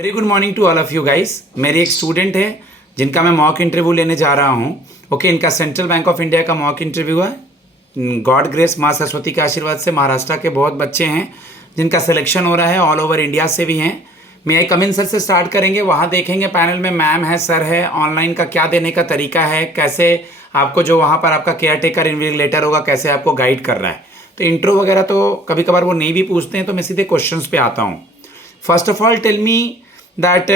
Very good morning to all of you guys. मेरी एक student है जिनका मैं मॉक इंटरव्यू लेने जा रहा हूँ। ओके, इनका सेंट्रल बैंक ऑफ इंडिया का मॉक इंटरव्यू है। गॉड ग्रेस माँ सरस्वती के आशीर्वाद से महाराष्ट्र के बहुत बच्चे हैं जिनका सिलेक्शन हो रहा है, ऑल ओवर इंडिया से भी हैं। मैं आई कमिन सर से स्टार्ट करेंगे, वहाँ देखेंगे पैनल में मैम है, सर है, ऑनलाइन का क्या देने का तरीका है, कैसे आपको जो वहाँ पर आपका केयर टेकर इन्विजिलेटर होगा कैसे आपको गाइड कर रहा है। तो इंट्रो वगैरह तो कभी कभार वो नहीं भी पूछते हैं, तो मैं सीधे क्वेश्चंस पे आता हूँ। First of all tell me that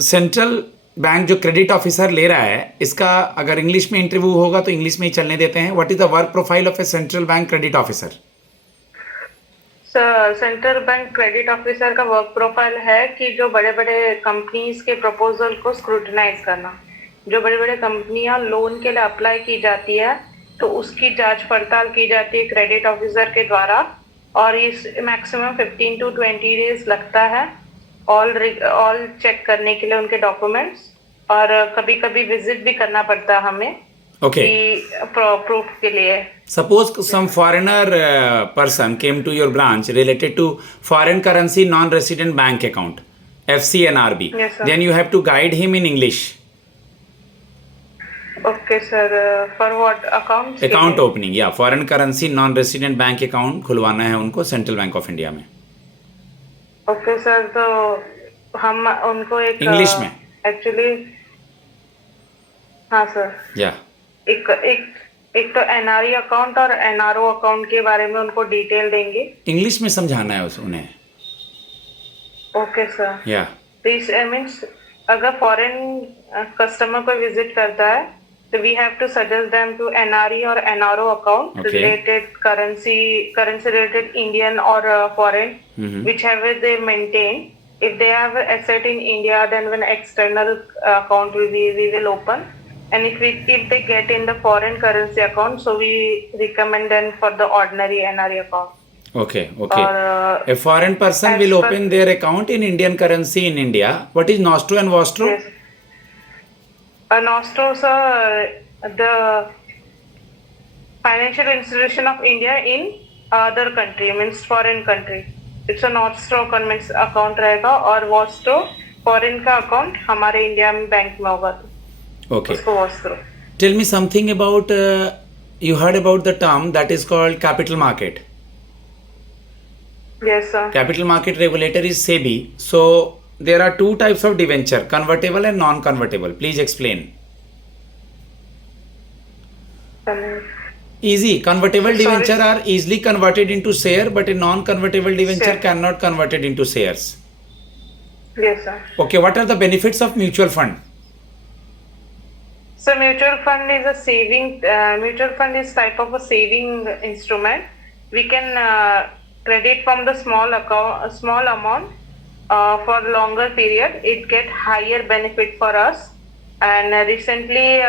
central bank जो क्रेडिट ऑफिसर ले रहा है, इसका अगर इंग्लिश में इंटरव्यू होगा तो इंग्लिश में ही चलने देते हैं। What is the work profile of A central bank credit officer? Central bank credit officer का वर्क प्रोफाइल है कि जो बड़े बड़े कंपनीज के प्रपोजल को स्क्रूटनाइज करना। जो बड़े बड़े कंपनियां लोन के लिए अप्लाई की जाती है तो उसकी जांच पड़ताल की जाती है क्रेडिट ऑफिसर के द्वारा, और इस मैक्सिमम 15 to 20 डेज लगता है ऑल चेक करने के लिए उनके डॉक्यूमेंट्स, और कभी कभी विजिट भी करना पड़ता है हमें प्रूफ के लिए। Suppose some foreigner person came to your branch related to foreign currency non-resident bank account, FCNRB. Yes, sir. Then you have to guide him in English. Okay, sir. For what account? Account opening, yeah. Foreign currency non-resident bank account खुलवाना है उनको central bank of India में। Okay sir, तो हम उनको एक English में actually, हाँ सर, या एक एक एक तो एनआरई अकाउंट और एनआरओ अकाउंट के बारे में उनको डिटेल देंगे। इंग्लिश में समझाना है उन्हें। Okay sir, yeah this means अगर फॉरेन कस्टमर को विजिट करता है तो we have to suggest them to NRE और NRO account related currency related Indian और foreign, whichever they maintain. If they have an asset in India, then when external account we will open, and if they get in the foreign currency account, so we recommend them for the ordinary NRE account. Okay. A foreign person will open their account in Indian currency in India. What is Nostro and Vostro? Yes. Nostro, sir, the financial institution of India in other country, means foreign country. It's a Nostro account रहेगा, और Vostro foreign का account हमारे India में bank में होगा, तो Okay. उसको Vostro. Tell me something about you heard about the term that is called capital market. Yes, sir. Capital market regulator is SEBI. So there are two types of debenture, convertible and non-convertible. Please explain. Easy. Convertible debenture are easily converted into share, but a non-convertible debenture cannot converted into shares. Yes, sir. Okay, what are the benefits of mutual fund? So mutual fund is a saving. Mutual fund is type of a saving instrument. We can credit from the small amount for longer period. It get higher benefit for us. And recently,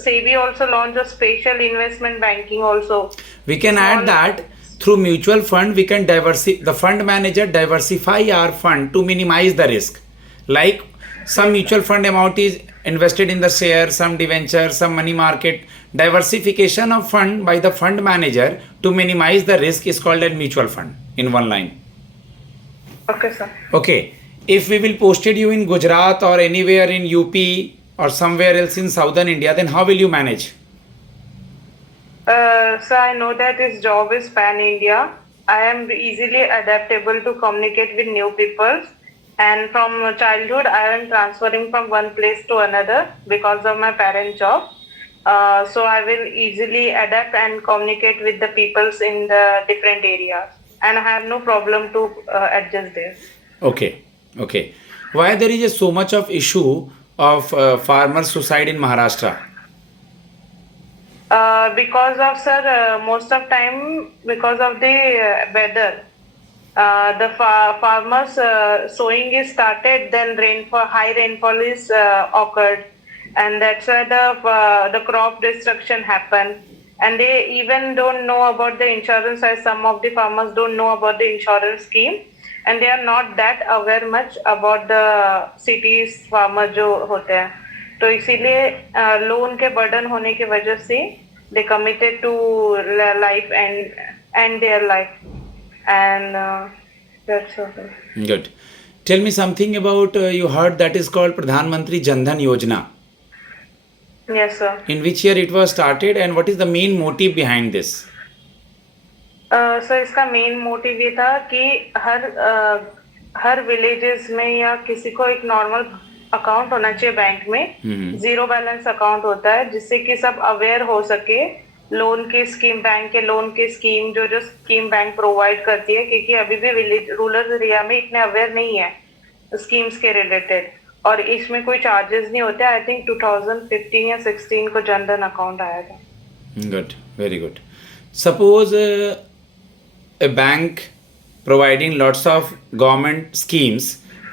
SEBI also launched a special investment banking also. We can add that through mutual fund, we can the fund manager diversify our fund to minimize the risk. Like some mutual fund amount is invested in the share, some debenture, some money market. Diversification of fund by the fund manager to minimize the risk is called a mutual fund in one line. Okay, sir. Okay. If we will posted you in Gujarat or anywhere in UP or somewhere else in southern India, then how will you manage? So I know that this job is pan-India. I am easily adaptable to communicate with new people. And from childhood, I am transferring from one place to another because of my parent job. So I will easily adapt and communicate with the peoples in the different areas. And I have no problem to adjust there. Okay. Why there is so much of issue of farmer suicide in Maharashtra? Because of, sir, most of time because of the weather. The farmers sowing is started, then high rainfall is occurred, and that's why the crop destruction happened. And they even don't know about the insurance, as some of the farmers don't know about the insurance scheme, and they are not that aware much about the cities farmer जो होते हैं, तो इसीलिए loan के burden होने की वजह से they committed to life and their life, and that's all. Good. Tell me something about you heard that is called Pradhan Mantri Jan Dhan Yojana. Yes, sir. In which year it was started and what is the main motive behind this? Sir इसका main motive ये था कि हर villages में या किसी को एक normal account होना चाहिए बैंक में, जीरो बैलेंस अकाउंट होता है, जिससे कि सब अवेयर हो सके लोन के स्कीम, बैंक के लोन के स्कीम जो स्कीम बैंक प्रोवाइड करती है, क्योंकि अभी भी विलेज रूरल एरिया में इतने अवेयर नहीं है स्कीम्स के रिलेटेड, और इसमें कोई चार्जेस नहीं होते। आई थिंक 2015 या 16 को जनधन अकाउंट आया था। Good, very good. Suppose a bank providing lots of government schemes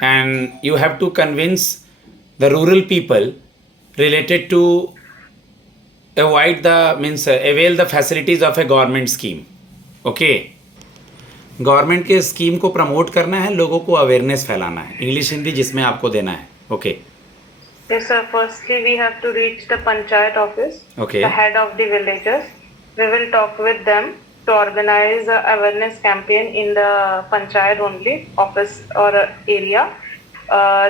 and you have to convince the rural people related to avail the facilities of a government scheme. Okay, government के scheme को promote करना है, लोगों को awareness फैलाना है, English Hindi जिसमें आपको देना है। Okay Yes, sir. Firstly, we have to reach the panchayat office, Okay. the head of the villages. We will talk with them to organize a awareness campaign in the panchayat only office or area.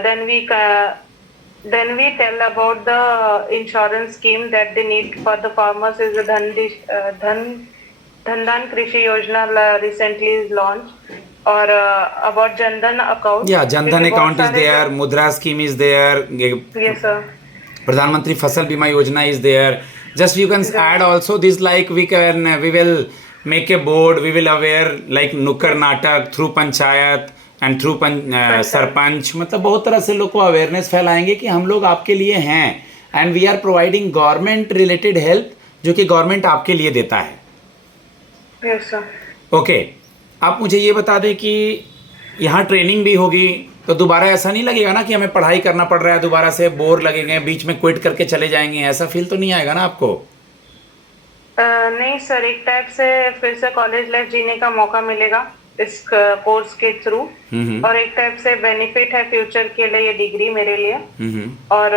Then we tell about the insurance scheme that they need for the farmers is the Dhan Krishi Yojana recently is launched, or about Jandan account. या Jandhan account is there, Mudra scheme is there, Yes, sir. प्रधानमंत्री फसल बीमा योजना is there. Just you can add also this, like we will make a board, we will aware like नुक्कड़ नाटक through panchayat and through sarpanch, मतलब बहुत तरह से लोग को अवेयरनेस फैलाएंगे कि हम लोग आपके लिए हैं and we are providing government related help जो कि गवर्नमेंट आपके लिए देता है। Yes, sir. ओके, आप मुझे ये बता दें कि यहाँ ट्रेनिंग भी होगी तो दोबारा ऐसा नहीं लगेगा ना कि हमें पढ़ाई करना पड़ रहा है, दोबारा से बोर लगेंगे, बीच में क्विट करके चले जाएंगे, ऐसा फील तो नहीं आएगा ना आपको? नहीं सर, एक टाइप से फिर से कॉलेज लाइफ जीने का मौका मिलेगा इस कोर्स के थ्रू, और एक टाइप से बेनिफिट है फ्यूचर के लिए ये डिग्री मेरे लिए। और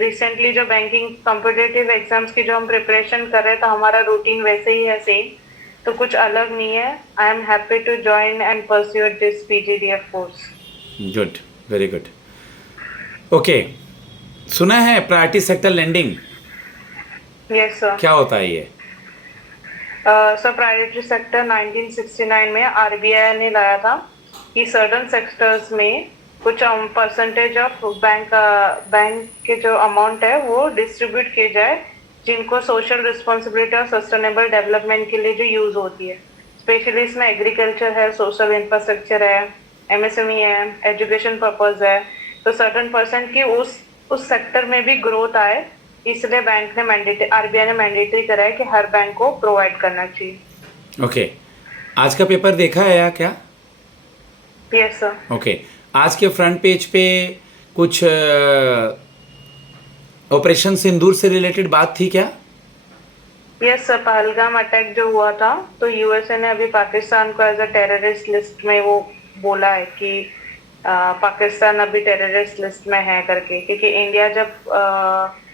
रिसेंटली जो बैंकिंग कॉम्पिटिटिव एग्जाम्स की जो हम प्रिपरेशन कर रहे हैं, तो हमारा रूटीन वैसे ही है सेम, तो कुछ अलग नहीं है। I am happy to join and pursue this PGDF course. Good, very good. Okay, सुना है priority sector lending? Yes sir. क्या होता है ये? सो प्रायोरिटी सेक्टर 1969 में आरबीआई ने लाया था कि सर्टन सेक्टर्स में कुछ परसेंटेज ऑफ बैंक के जो अमाउंट है वो डिस्ट्रीब्यूट किए जाए, जिनको सोशल रिस्पॉन्सिबिलिटी और सस्टेनेबल डेवलपमेंट के लिए जो यूज होती है। स्पेशली इसमें एग्रीकल्चर है, सोशल इंफ्रास्ट्रक्चर है, एमएसएमई है, एजुकेशन पर्पज है, तो सर्टन परसेंट की उस सेक्टर में भी ग्रोथ आए, इसलिए बैंक ने आरबीआई ने मैंडेटरी करा है कि हर बैंक को प्रोवाइड करना चाहिए। ओके, आज का पेपर देखा है या क्या? Yes sir. ओके, आज के फ्रंट पेज पे कुछ ऑपरेशन सिंदूर से रिलेटेड बात थी क्या? यस सर, पहलगाम अटैक जो हुआ था, तो यूएसए ने अभी पाकिस्तान को एज अ टेररिस्ट लिस्ट में वो बोला है कि पाकिस्तान अभी टेररिस्ट लिस्ट में है करके, क्योंकि इंडिया जब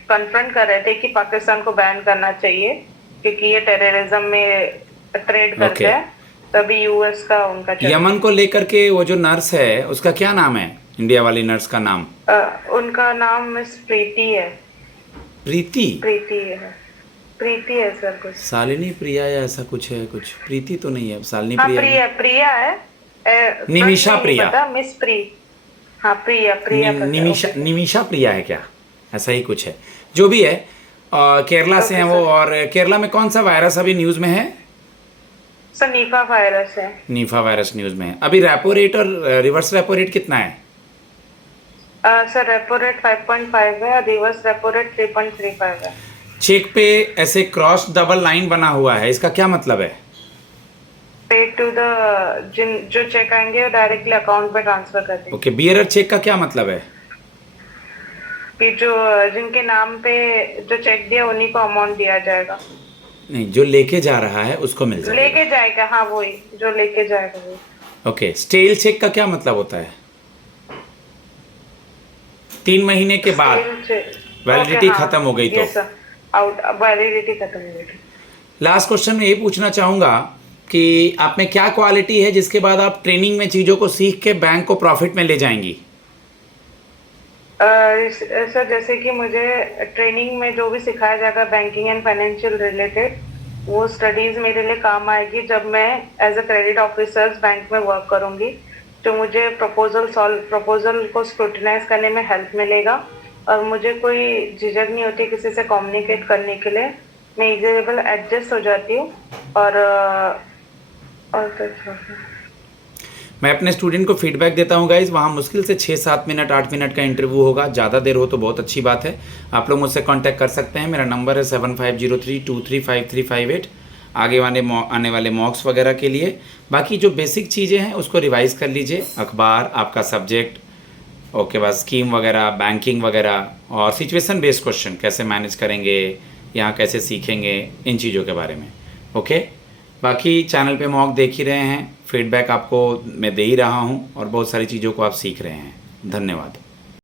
कन्फ्रंट कर रहे थे कि पाकिस्तान को बैन करना चाहिए क्योंकि ये टेररिज्म में ट्रेड करते हैं, तभी यूएस का उनका यमन को लेकर के वो जो नर्स है उसका क्या नाम है? इंडिया वाली नर्स का नाम? उनका नाम मिस प्रीति है। प्रीति? प्रीति है सर, कुछ शालिनी प्रिया या ऐसा कुछ है, कुछ प्रीति तो नहीं है, शालिनी हाँ, प्रिया प्रिया है, निमिषा प्रिया, मिस हाँ प्रिया निमिषा प्रिया है क्या, ऐसा ही कुछ है, जो भी है। केरला से हैं वो, और केरला में कौन सा वायरस अभी न्यूज में है? सर नीफा वायरस है। नीफा वायरस न्यूज में है। अभी रेपो रेट और रिवर्स रेपो रेट कितना है? सर रेपो रेट 5.5 है और रिवर्स रेपो रेट 3.35 है। चेक पे ऐसे क्रॉस डबल लाइन बना हुआ है, इसका क्या मतलब है? पे टू द जो चेक आएंगे वो डायरेक्टली अकाउंट पे ट्रांसफर कर देंगे। ओके, बियरर चेक का क्या मतलब है? कि जो जिनके नाम पे जो चेक दिया उन्हीं को अमाउंट दिया जाएगा। नहीं, जो लेके जा रहा है उसको मिल जाएगा। लेके जाएगा, हाँ वही जो लेके जाएगा वो। ओके, स्टेल चेक का क्या मतलब होता है? 3 महीने के बाद वैलिडिटी खत्म हो गई तो वैलिडिटी खत्म हो गई। लास्ट क्वेश्चन में ये पूछना चाहूंगा कि आप में क्या क्वालिटी है जिसके बाद आप ट्रेनिंग में चीज़ों को सीख के बैंक को प्रॉफिट में ले जाएंगी? सर जैसे कि मुझे ट्रेनिंग में जो भी सिखाया जाएगा बैंकिंग एंड फाइनेंशियल रिलेटेड, वो स्टडीज मेरे लिए काम आएगी जब मैं as a credit officer bank में वर्क करूंगी। तो मुझे प्रपोजल को स्क्रूटिनाइज करने में हेल्प मिलेगा और मुझे कोई झिझक नहीं होती किसी से कम्युनिकेट करने के लिए। मैं इजीबल एडजस्ट हो जाती हूँ और तो मैं अपने स्टूडेंट को फीडबैक देता हूँ गाइज, वहाँ मुश्किल से 6-7 मिनट 8 मिनट का इंटरव्यू होगा, ज़्यादा देर हो तो बहुत अच्छी बात है। आप लोग मुझसे कांटेक्ट कर सकते हैं, मेरा नंबर है 7503235358 आने वाले मॉक्स वगैरह के लिए। बाकी जो बेसिक चीज़ें हैं उसको रिवाइज़ कर लीजिए, अखबार, आपका सब्जेक्ट, ओके बाद स्कीम वगैरह, बैंकिंग वगैरह, और सिचुएशन बेस्ड क्वेश्चन कैसे मैनेज करेंगे, यहाँ कैसे सीखेंगे, इन चीज़ों के बारे में। ओके, बाकी चैनल पे मॉक देख ही रहे हैं, फीडबैक आपको मैं दे ही रहा हूँ और बहुत सारी चीज़ों को आप सीख रहे हैं। धन्यवाद।